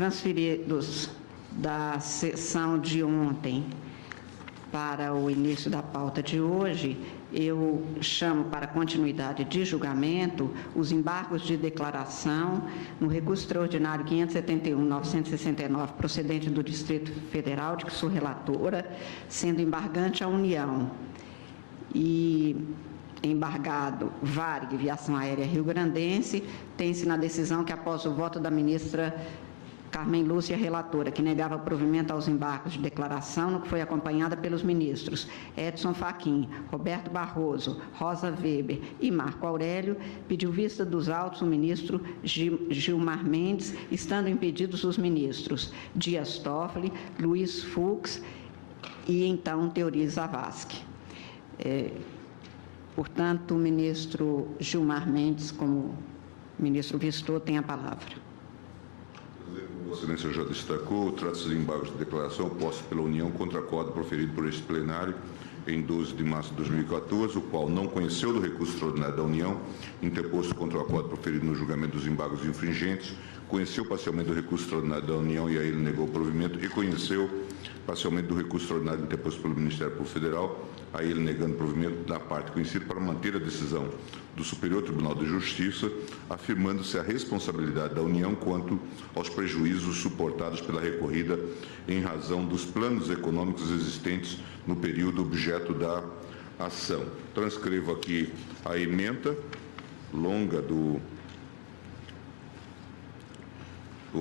transferidos da sessão de ontem para o início da pauta de hoje, eu chamo para continuidade de julgamento os embargos de declaração no recurso extraordinário 571.969, procedente do Distrito Federal, de que sou relatora, sendo embargante a União e embargado Varig, Viação Aérea Rio-Grandense, tem-se na decisão que, após o voto da ministra Carmen Lúcia, relatora, que negava provimento aos embargos de declaração, no que foi acompanhada pelos ministros Edson Fachin, Roberto Barroso, Rosa Weber e Marco Aurélio, pediu vista dos autos o ministro Gilmar Mendes, estando impedidos os ministros Dias Toffoli, Luiz Fux e, então, Teori Zavascki. Portanto, o ministro Gilmar Mendes, como ministro vistor, tem a palavra. Vossa Excelência já destacou, trata-se de embargos de declaração postos pela União contra acordo proferido por este plenário em 12 de março de 2014, o qual não conheceu do recurso extraordinário da União, interposto contra o acordo proferido no julgamento dos embargos infringentes, conheceu parcialmente do recurso extraordinário da União e a ele negou o provimento, e conheceu parcialmente do recurso extraordinário interposto pelo Ministério Público Federal, a ele negando provimento da parte conhecida, para manter a decisão do Superior Tribunal de Justiça, afirmando-se a responsabilidade da União quanto aos prejuízos suportados pela recorrida em razão dos planos econômicos existentes no período objeto da ação. Transcrevo aqui a ementa longa do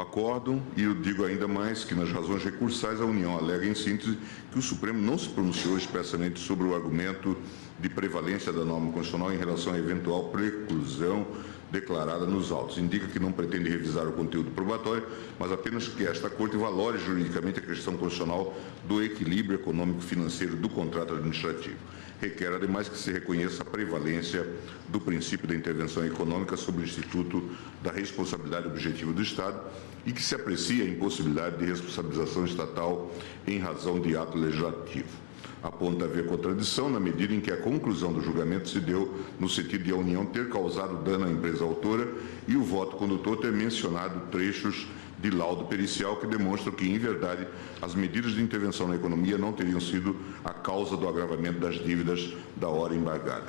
acórdão, e eu digo ainda mais que, nas razões recursais, a União alega, em síntese, que o Supremo não se pronunciou expressamente sobre o argumento de prevalência da norma constitucional em relação à eventual preclusão declarada nos autos. Indica que não pretende revisar o conteúdo probatório, mas apenas que esta Corte valore juridicamente a questão constitucional do equilíbrio econômico-financeiro do contrato administrativo. Requer, ademais, que se reconheça a prevalência do princípio da intervenção econômica sobre o Instituto da Responsabilidade Objetiva do Estado e que se aprecie a impossibilidade de responsabilização estatal em razão de ato legislativo. Aponta haver contradição na medida em que a conclusão do julgamento se deu no sentido de a União ter causado dano à empresa autora e o voto condutor ter mencionado trechos de laudo pericial que demonstram que, em verdade, as medidas de intervenção na economia não teriam sido a causa do agravamento das dívidas da hora embargada.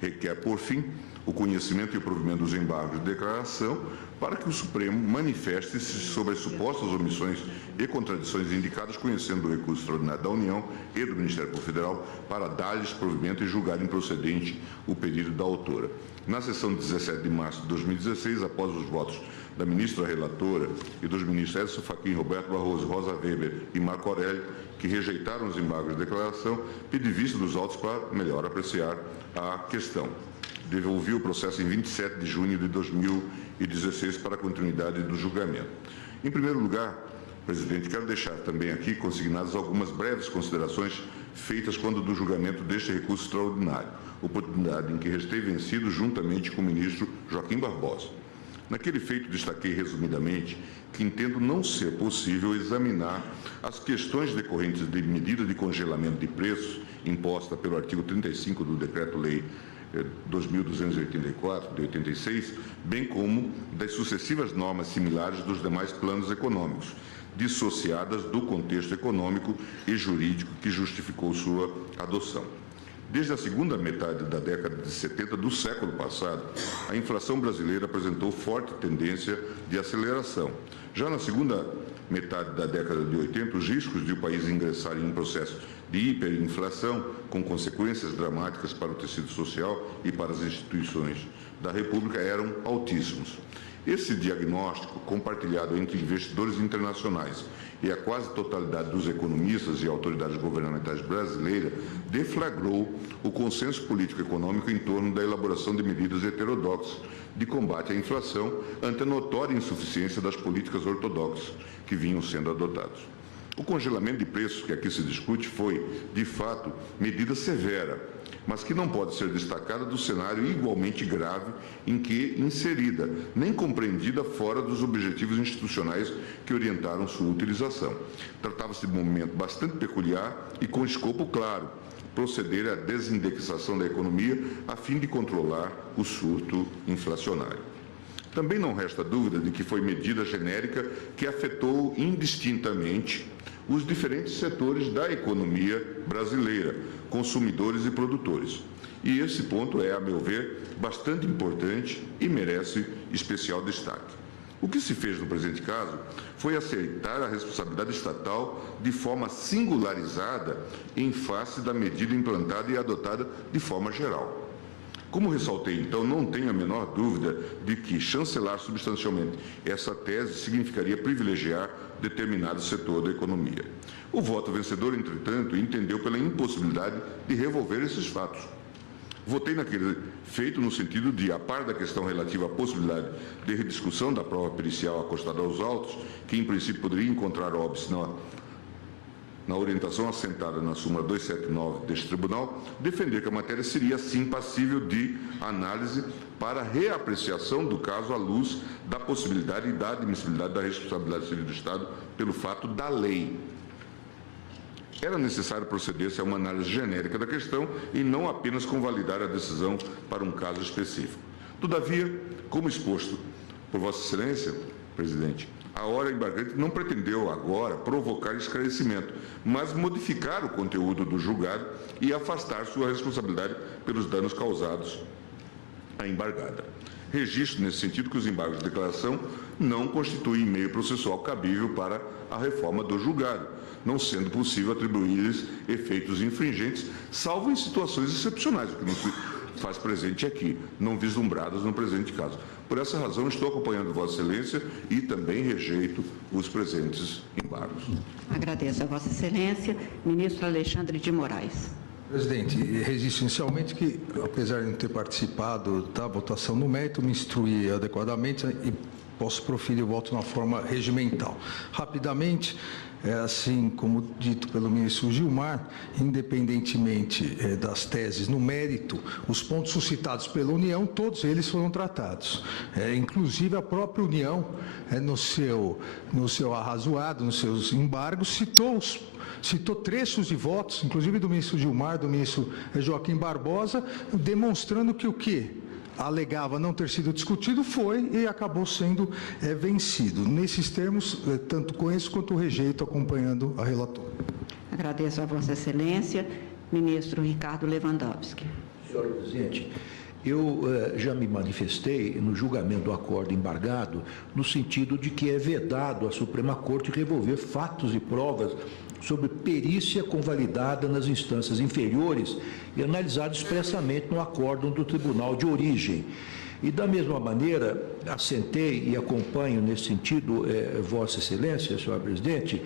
Requer, por fim, o conhecimento e o provimento dos embargos de declaração para que o Supremo manifeste-se sobre as supostas omissões e contradições indicadas, conhecendo o recurso extraordinário da União e do Ministério Público Federal, para dar-lhes provimento e julgar improcedente o pedido da autora. Na sessão de 17 de março de 2016, após os votos da ministra relatora e dos ministros Edson Fachin, Roberto Barroso, Rosa Weber e Marco Aurélio, que rejeitaram os embargos de declaração, pedi vista dos autos para melhor apreciar a questão. Devolvi o processo em 27 de junho de 2016 para a continuidade do julgamento. Em primeiro lugar, presidente, quero deixar também aqui consignadas algumas breves considerações feitas quando do julgamento deste recurso extraordinário, oportunidade em que restei vencido juntamente com o ministro Joaquim Barbosa. Naquele feito, destaquei resumidamente que entendo não ser possível examinar as questões decorrentes de medida de congelamento de preços imposta pelo artigo 35 do Decreto-Lei 2.284, de 86, bem como das sucessivas normas similares dos demais planos econômicos, dissociadas do contexto econômico e jurídico que justificou sua adoção. Desde a segunda metade da década de 70 do século passado, a inflação brasileira apresentou forte tendência de aceleração. Já na segunda metade da década de 80, os riscos de o país ingressar em um processo de hiperinflação, com consequências dramáticas para o tecido social e para as instituições da República, eram altíssimos. Esse diagnóstico, compartilhado entre investidores internacionais e a quase totalidade dos economistas e autoridades governamentais brasileiras, deflagrou o consenso político-econômico em torno da elaboração de medidas heterodoxas de combate à inflação ante a notória insuficiência das políticas ortodoxas que vinham sendo adotadas. O congelamento de preços que aqui se discute foi, de fato, medida severa, mas que não pode ser destacada do cenário igualmente grave em que inserida, nem compreendida fora dos objetivos institucionais que orientaram sua utilização. Tratava-se de um momento bastante peculiar e com escopo claro, proceder à desindexação da economia a fim de controlar o surto inflacionário. Também não resta dúvida de que foi medida genérica que afetou indistintamente os diferentes setores da economia brasileira, consumidores e produtores. E esse ponto é, a meu ver, bastante importante e merece especial destaque. O que se fez no presente caso foi aceitar a responsabilidade estatal de forma singularizada em face da medida implantada e adotada de forma geral. Como ressaltei, então, não tenho a menor dúvida de que chancelar substancialmente essa tese significaria privilegiar determinado setor da economia. O voto vencedor, entretanto, entendeu pela impossibilidade de revolver esses fatos. Votei naquele feito no sentido de, a par da questão relativa à possibilidade de rediscussão da prova pericial acostada aos autos, que em princípio poderia encontrar óbice na orientação assentada na súmula 279 deste tribunal, defender que a matéria seria, sim, passível de análise para reapreciação do caso à luz da possibilidade e da admissibilidade da responsabilidade civil do Estado pelo fato da lei. Era necessário proceder-se a uma análise genérica da questão e não apenas convalidar a decisão para um caso específico. Todavia, como exposto por Vossa Excelência, presidente, a hora embargante não pretendeu agora provocar esclarecimento, mas modificar o conteúdo do julgado e afastar sua responsabilidade pelos danos causados à embargada. Registro, nesse sentido, que os embargos de declaração não constituem meio processual cabível para a reforma do julgado, não sendo possível atribuir-lhes efeitos infringentes, salvo em situações excepcionais, o que não se faz presente aqui, não vislumbradas no presente caso. Por essa razão, estou acompanhando Vossa Excelência e também rejeito os presentes embargos. Agradeço a Vossa Excelência. Ministro Alexandre de Moraes. Presidente, registro inicialmente que, apesar de não ter participado da votação no mérito, me instruí adequadamente e posso proferir o voto na forma regimental. Rapidamente, assim como dito pelo ministro Gilmar, independentemente das teses no mérito, os pontos suscitados pela União, todos eles foram tratados. Inclusive a própria União, no seu arrazoado, nos seus embargos, citou trechos de votos, inclusive do ministro Gilmar, do ministro Joaquim Barbosa, demonstrando que o que alegava não ter sido discutido foi e acabou sendo vencido. Nesses termos, tanto conheço quanto rejeito, acompanhando a relatora. Agradeço a Vossa Excelência. Ministro Ricardo Lewandowski. Senhor presidente, eu já me manifestei no julgamento do acordo embargado no sentido de que é vedado à Suprema Corte revolver fatos e provas sobre perícia convalidada nas instâncias inferiores e analisado expressamente no acórdão do Tribunal de Origem. E, da mesma maneira, assentei e acompanho nesse sentido, Vossa Excelência, senhor presidente,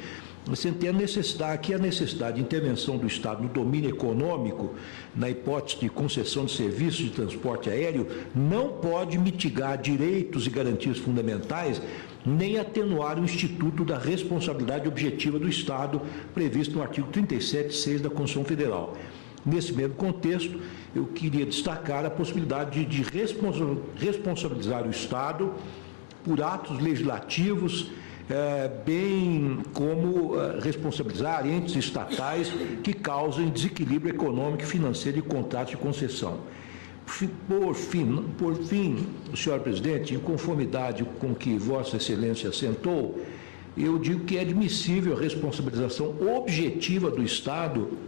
assentei a necessidade de intervenção do Estado no domínio econômico, na hipótese de concessão de serviços de transporte aéreo, não pode mitigar direitos e garantias fundamentais, nem atenuar o instituto da responsabilidade objetiva do Estado, previsto no artigo 37(6) da Constituição Federal. Nesse mesmo contexto, eu queria destacar a possibilidade de responsabilizar o Estado por atos legislativos, bem como responsabilizar entes estatais que causem desequilíbrio econômico e financeiro de contratos de concessão. Por fim, senhor presidente, em conformidade com o que Vossa Excelência assentou, eu digo que é admissível a responsabilização objetiva do Estado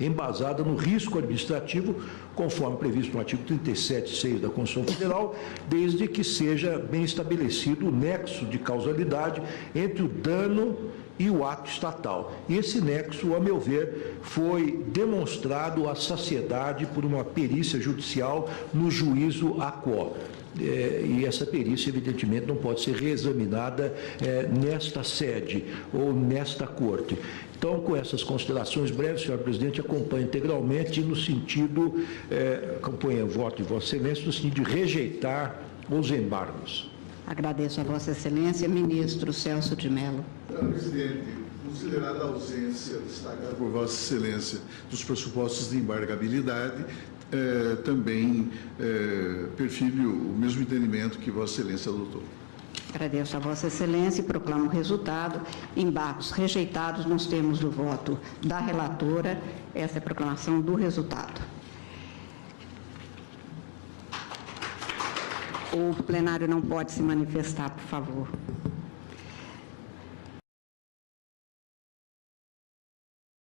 embasada no risco administrativo, conforme previsto no artigo 37(6) da Constituição Federal, desde que seja bem estabelecido o nexo de causalidade entre o dano e o ato estatal. E esse nexo, a meu ver, foi demonstrado à saciedade por uma perícia judicial no juízo AQUO. E essa perícia, evidentemente, não pode ser reexaminada nesta sede ou nesta corte. Então, com essas considerações breves, senhor presidente, acompanho integralmente no sentido, acompanho o voto de Vossa Excelência, no sentido de rejeitar os embargos. Agradeço a Vossa Excelência. Ministro Celso de Mello. Senhor presidente, considerada a ausência destacada por Vossa Excelência dos pressupostos de embargabilidade, também perfilho o mesmo entendimento que Vossa Excelência adotou. Agradeço a Vossa Excelência e proclamo o resultado. Embargos rejeitados nos termos do voto da relatora. Essa é a proclamação do resultado. O plenário não pode se manifestar, por favor.